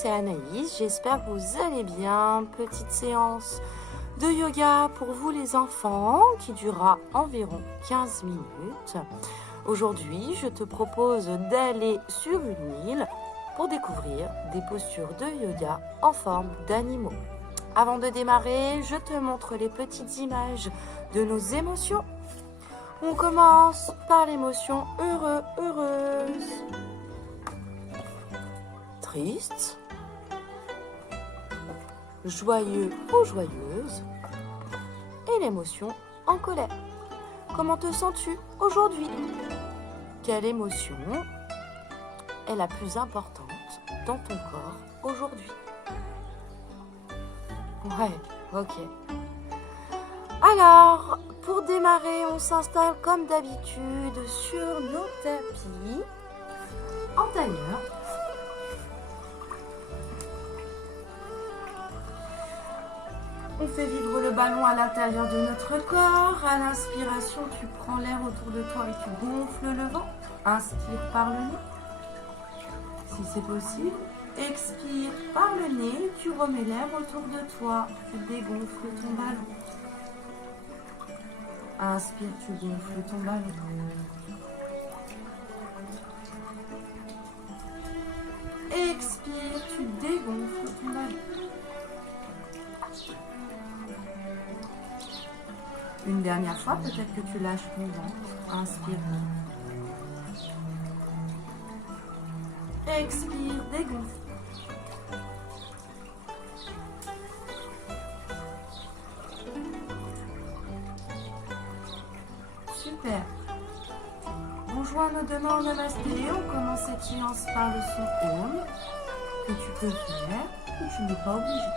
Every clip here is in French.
c'est Anaïs, j'espère que vous allez bien. Petite séance de yoga pour vous les enfants qui durera environ 15 minutes. Aujourd'hui, je te propose d'aller sur une île pour découvrir des postures de yoga en forme d'animaux. Avant de démarrer, je te montre les petites images de nos émotions. On commence par l'émotion heureux, heureuse, triste, joyeux ou joyeuse, et l'émotion en colère. Comment te sens-tu aujourd'hui? Quelle émotion est la plus importante dans ton corps aujourd'hui? Ouais, ok. Alors, pour démarrer, on s'installe comme d'habitude sur nos tapis en tailleur. On fait vivre le ballon à l'intérieur de notre corps. À l'inspiration, tu prends l'air autour de toi et tu gonfles le ventre. Inspire par le nez, si c'est possible. Expire par le nez, tu remets l'air autour de toi. Tu dégonfles ton ballon. Inspire, tu gonfles ton ballon. Expire, tu dégonfles ton ballon. Une dernière fois, peut-être que tu lâches ton ventre. Inspire. Expire, dégonfle. Super. On joint nos deux mains en namasté. On commence cette séance par le son Om que tu peux faire ou tu n'es pas obligé.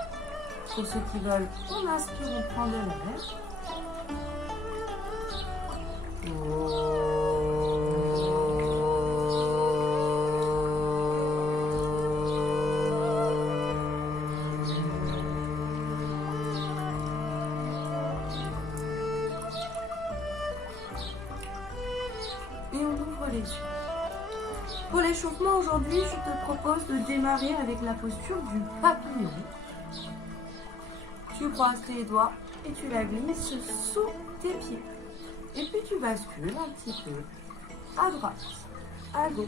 Pour ceux qui veulent, on inspire, on prend de l'air. Et on ouvre les yeux. Pour l'échauffement aujourd'hui, je te propose de démarrer avec la posture du papillon. Tu croises tes doigts et tu la glisses sous tes pieds. Et puis tu bascules un petit peu à droite, à gauche.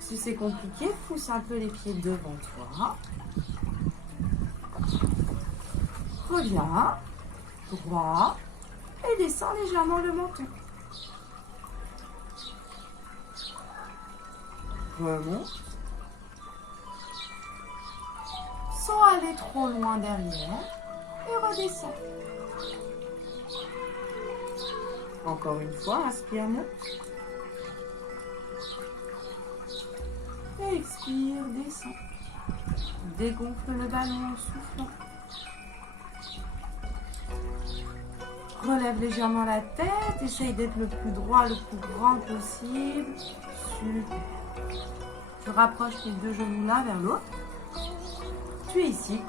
Si c'est compliqué, pousse un peu les pieds devant toi. Reviens, droit, et descends légèrement le menton. Remonte. Sans aller trop loin derrière. Et redescends. Encore une fois, inspire, monte. Et expire, descends. Dégonfle le ballon en soufflant. Relève légèrement la tête. Essaye d'être le plus droit, le plus grand possible. Super. Tu rapproches tes deux genoux l'un vers l'autre. Tu es ici.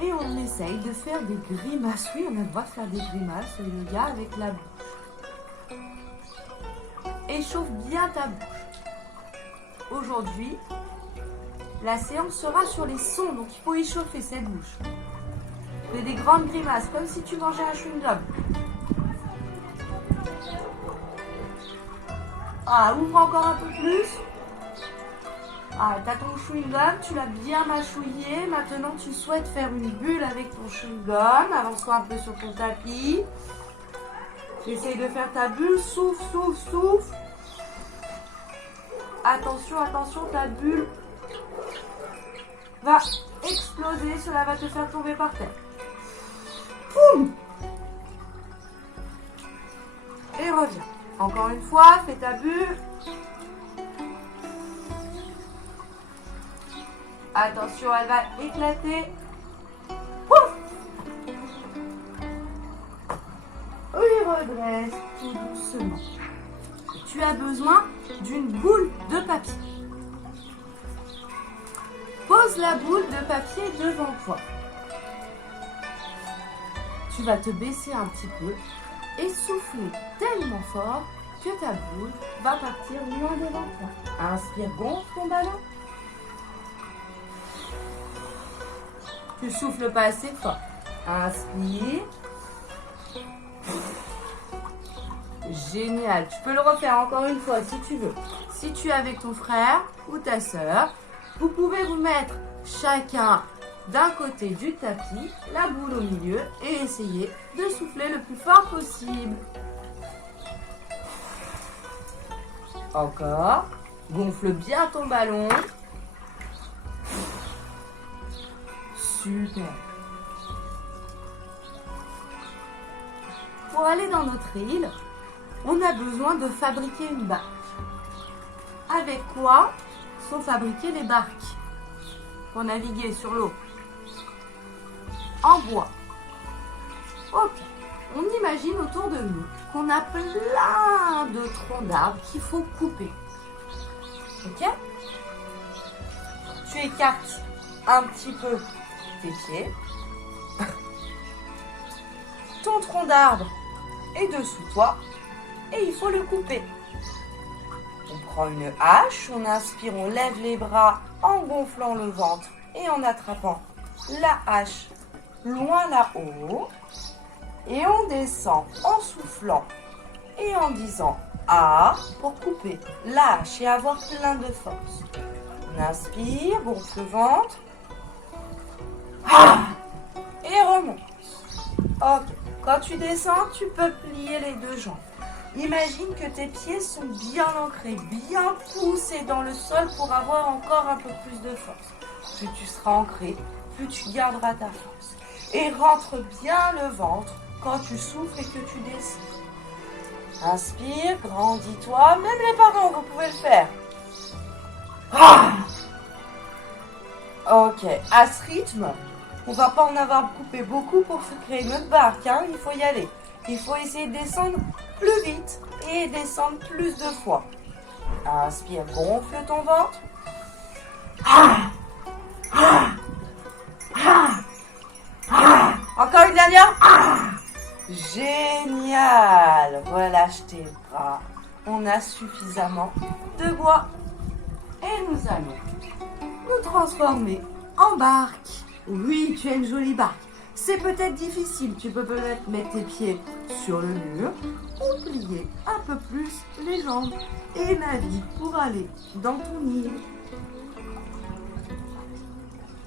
Et on essaye de faire des grimaces. Oui, on a le droit de faire des grimaces au yoga avec la bouche. Échauffe bien ta bouche. Aujourd'hui, la séance sera sur les sons, donc il faut échauffer cette bouche. Fais des grandes grimaces, comme si tu mangeais un chewing-gum. Ah, ouvre encore un peu plus. Ah, t'as ton chewing-gum, tu l'as bien mâchouillé. Maintenant, tu souhaites faire une bulle avec ton chewing-gum. Avance-toi un peu sur ton tapis. Essaye de faire ta bulle. Souffle, souffle, souffle. Attention, attention, ta bulle va exploser. Cela va te faire tomber par terre. Poum! Et reviens. Encore une fois, fais ta bulle. Attention, elle va éclater. Pouf! Oui, redresse tout doucement. Tu as besoin d'une boule de papier. Pose la boule de papier devant toi. Tu vas te baisser un petit peu et souffler tellement fort que ta boule va partir loin devant toi. Inspire, gonfle ton ballon. Tu souffles pas assez fort. Inspire. Génial. Tu peux le refaire encore une fois si tu veux. Si tu es avec ton frère ou ta sœur, vous pouvez vous mettre chacun d'un côté du tapis, la boule au milieu et essayer de souffler le plus fort possible. Encore. Gonfle bien ton ballon. Super. Pour aller dans notre île, on a besoin de fabriquer une barque. Avec quoi sont fabriquées les barques pour naviguer sur l'eau? En bois. Ok. On imagine autour de nous qu'on a plein de troncs d'arbres qu'il faut couper. Ok? Tu écartes un petit peu tes pieds. Ton tronc d'arbre est dessous toi et il faut le couper. On prend une hache, on inspire, on lève les bras en gonflant le ventre et en attrapant la hache loin là-haut. Et on descend en soufflant et en disant « Ah » pour couper la hache et avoir plein de force. On inspire, gonfle le ventre. Ah, et remonte. Ok. Quand tu descends, tu peux plier les deux jambes. Imagine que tes pieds sont bien ancrés, bien poussés dans le sol pour avoir encore un peu plus de force. Plus tu seras ancré, plus tu garderas ta force. Et rentre bien le ventre quand tu souffles et que tu descends. Inspire, grandis-toi. Même les parents, vous pouvez le faire. Ah, ok, à ce rythme, on va pas en avoir coupé beaucoup pour se créer notre barque. Hein. Il faut y aller. Il faut essayer de descendre plus vite et descendre plus de fois. Inspire, gonfle ton ventre. Encore une dernière. Génial. Relâche tes bras. On a suffisamment de bois. Et nous allons nous transformer en barque. Oui, tu as une jolie barque. C'est peut-être difficile. Tu peux peut-être mettre tes pieds sur le mur ou plier un peu plus les jambes et naviguer pour aller dans ton île.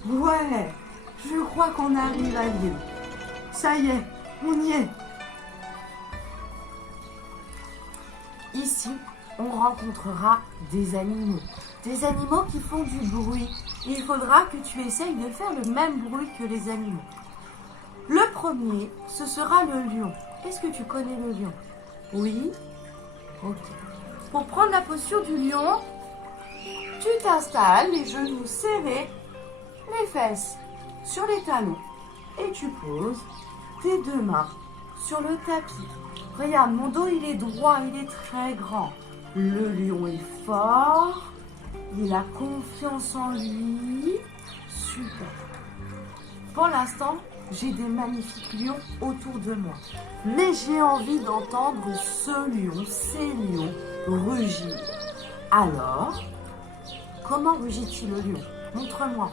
Ouais, je crois qu'on arrive à l'île. Ça y est, on y est. Ici, on rencontrera des animaux. Des animaux qui font du bruit. Il faudra que tu essayes de faire le même bruit que les animaux. Le premier, ce sera le lion. Est-ce que tu connais le lion? Oui? Ok. Pour prendre la posture du lion, tu t'installes, les genoux serrés, les fesses sur les talons. Et tu poses tes deux mains sur le tapis. Regarde, mon dos, il est droit, il est très grand. Le lion est fort. Il a confiance en lui. Super. Pour l'instant, j'ai des magnifiques lions autour de moi. Mais j'ai envie d'entendre ce lion, ces lions rugir. Alors, comment rugit-il le lion? Montre-moi.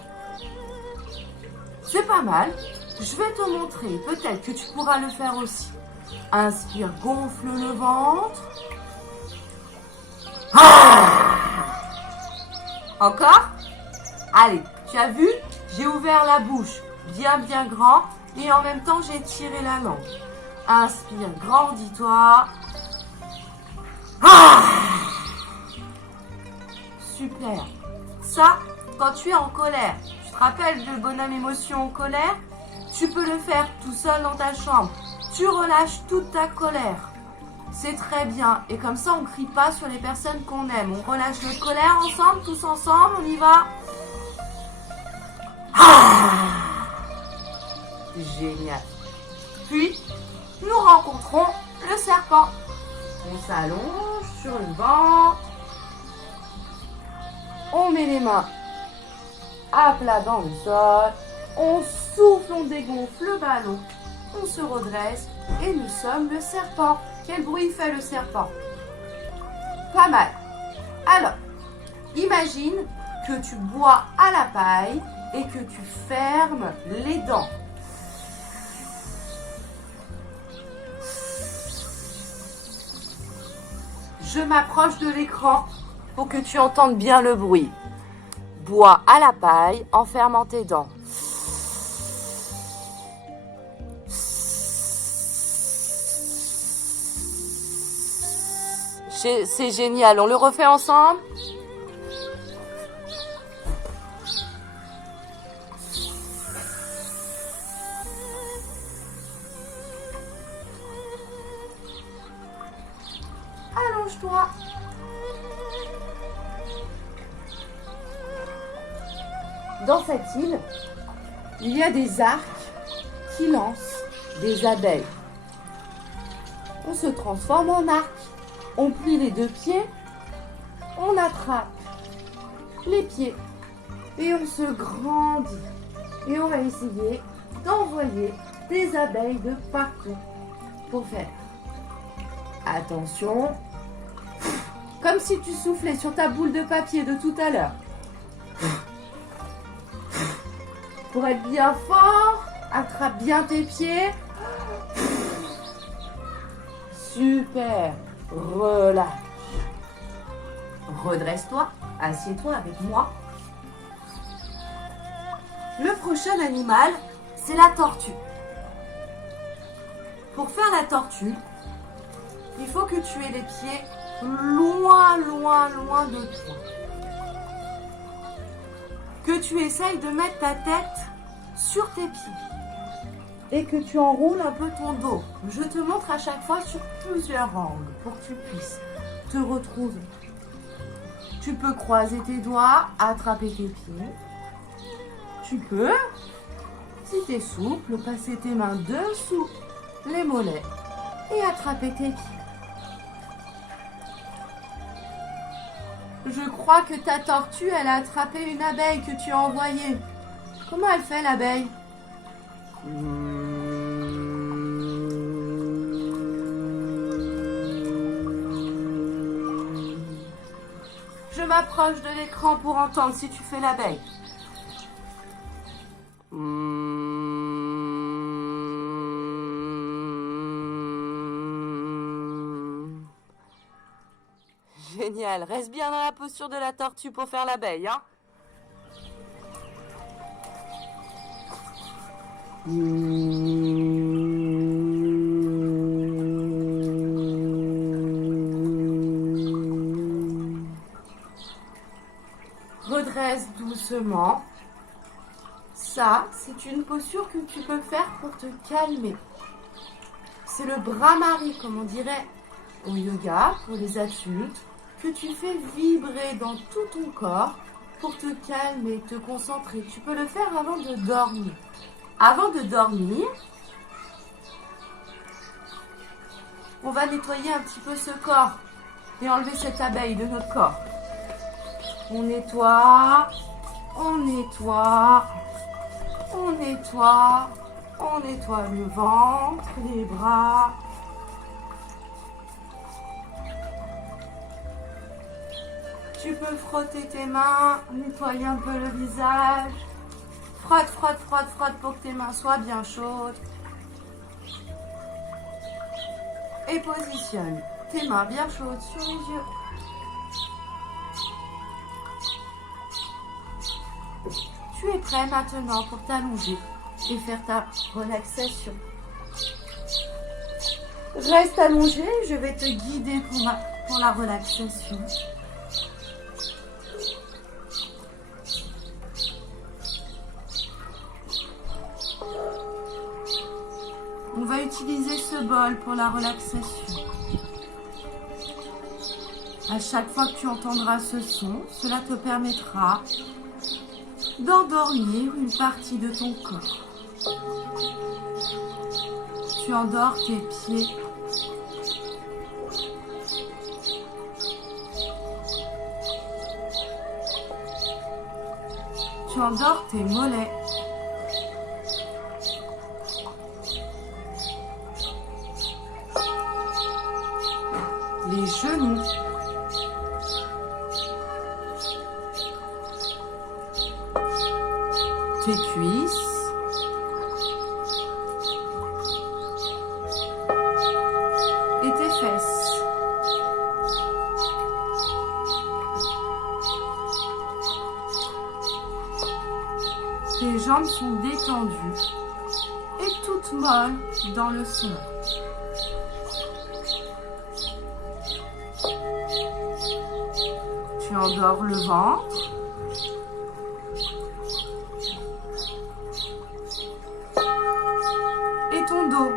C'est pas mal. Je vais te montrer. Peut-être que tu pourras le faire aussi. Inspire, gonfle le ventre. Encore? Allez, tu as vu? J'ai ouvert la bouche bien grand et en même temps j'ai tiré la langue. Inspire, grandis-toi. Super. Ça, quand tu es en colère, tu te rappelles le bonhomme émotion en colère? Tu peux le faire tout seul dans ta chambre. Tu relâches toute ta colère. C'est très bien. Et comme ça, on ne crie pas sur les personnes qu'on aime. On relâche notre colère ensemble, tous ensemble. On y va. Génial. Puis, nous rencontrons le serpent. On s'allonge sur le banc. On met les mains à plat dans le sol. On souffle, on dégonfle le ballon. On se redresse et nous sommes le serpent. Quel bruit fait le serpent? Pas mal. Alors, imagine que tu bois à la paille et que tu fermes les dents. Je m'approche de l'écran pour que tu entendes bien le bruit. Bois à la paille en fermant tes dents. C'est génial, on le refait ensemble? Allonge-toi. Dans cette île, il y a des arcs qui lancent des abeilles. On se transforme en arc. On plie les deux pieds, on attrape les pieds et on se grandit. Et on va essayer d'envoyer des abeilles de partout pour faire. Attention, comme si tu soufflais sur ta boule de papier de tout à l'heure. Pour être bien fort, attrape bien tes pieds. Super. Relâche. Redresse-toi, assieds-toi avec moi. Le prochain animal, c'est la tortue. Pour faire la tortue, il faut que tu aies les pieds loin, loin, loin de toi. Que tu essayes de mettre ta tête sur tes pieds. Et que tu enroules un peu ton dos. Je te montre à chaque fois sur plusieurs angles pour que tu puisses te retrouver. Tu peux croiser tes doigts, attraper tes pieds. Tu peux, si tu es souple, passer tes mains dessous les mollets et attraper tes pieds. Je crois que ta tortue, elle a attrapé une abeille que tu as envoyée. Comment elle fait l'abeille ? Je m'approche de l'écran pour entendre si tu fais l'abeille. Génial, reste bien dans la posture de la tortue pour faire l'abeille, hein. Redresse doucement. Ça, c'est une posture que tu peux faire pour te calmer. C'est le bras-marie, comme on dirait au yoga pour les adultes, que tu fais vibrer dans tout ton corps pour te calmer, te concentrer. Tu peux le faire avant de dormir. Avant de dormir, on va nettoyer un petit peu ce corps et enlever cette abeille de notre corps. On nettoie, on nettoie, on nettoie, on nettoie le ventre, les bras. Tu peux frotter tes mains, nettoyer un peu le visage. Frotte, frotte, frotte, frotte pour que tes mains soient bien chaudes. Et positionne tes mains bien chaudes sur les yeux. Tu es prêt maintenant pour t'allonger et faire ta relaxation. Reste allongé, je vais te guider pour la relaxation. On va utiliser ce bol pour la relaxation. À chaque fois que tu entendras ce son, cela te permettra d'endormir une partie de ton corps. Tu endors tes pieds. Tu endors tes mollets. Les genoux. tes cuisses, et tes fesses. Tes jambes sont détendues et toutes molles dans le sol. Tu endors le ventre. Et ton dos.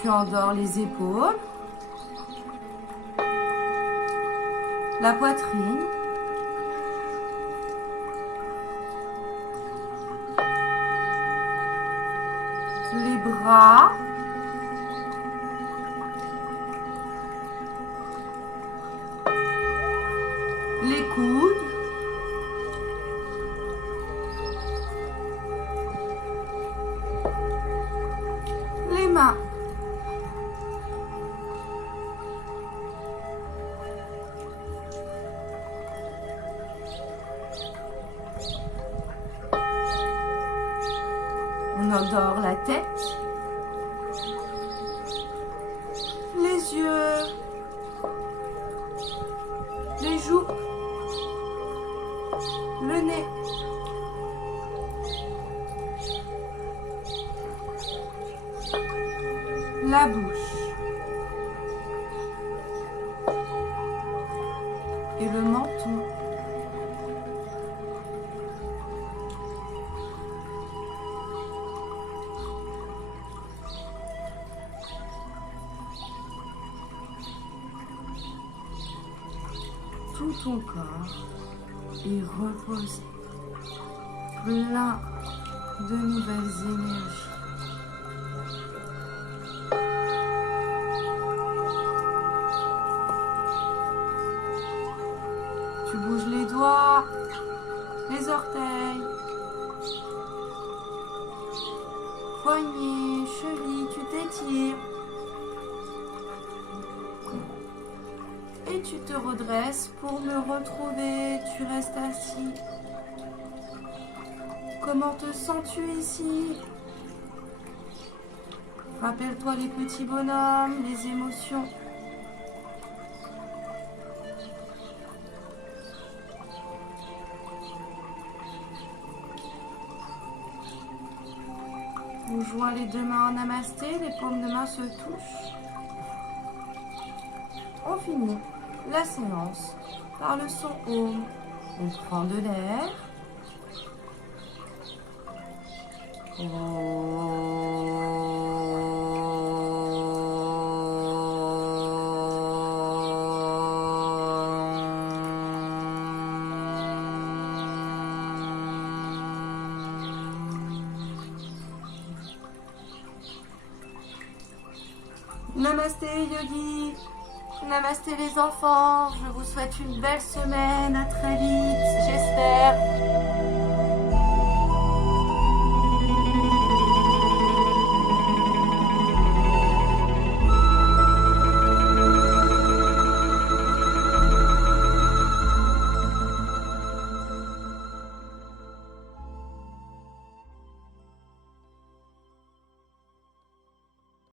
Tu endors les épaules, la poitrine, les bras, les coudes, les mains. On endort la tête, les yeux, les joues, le nez, la bouche et le menton. Tout ton corps est reposé, plein de nouvelles énergies. Tu bouges les doigts, les orteils, poignets, chevilles, tu t'étires. Et tu te redresses pour me retrouver. Tu restes assis. Comment te sens-tu ici? Rappelle-toi les petits bonhommes, les émotions. On joint les deux mains en namasté, les paumes de main se touchent. On finit la séance par le son Om. On prend de l'air. Namasté yogi. Namasté les enfants, je vous souhaite une belle semaine, à très vite, j'espère.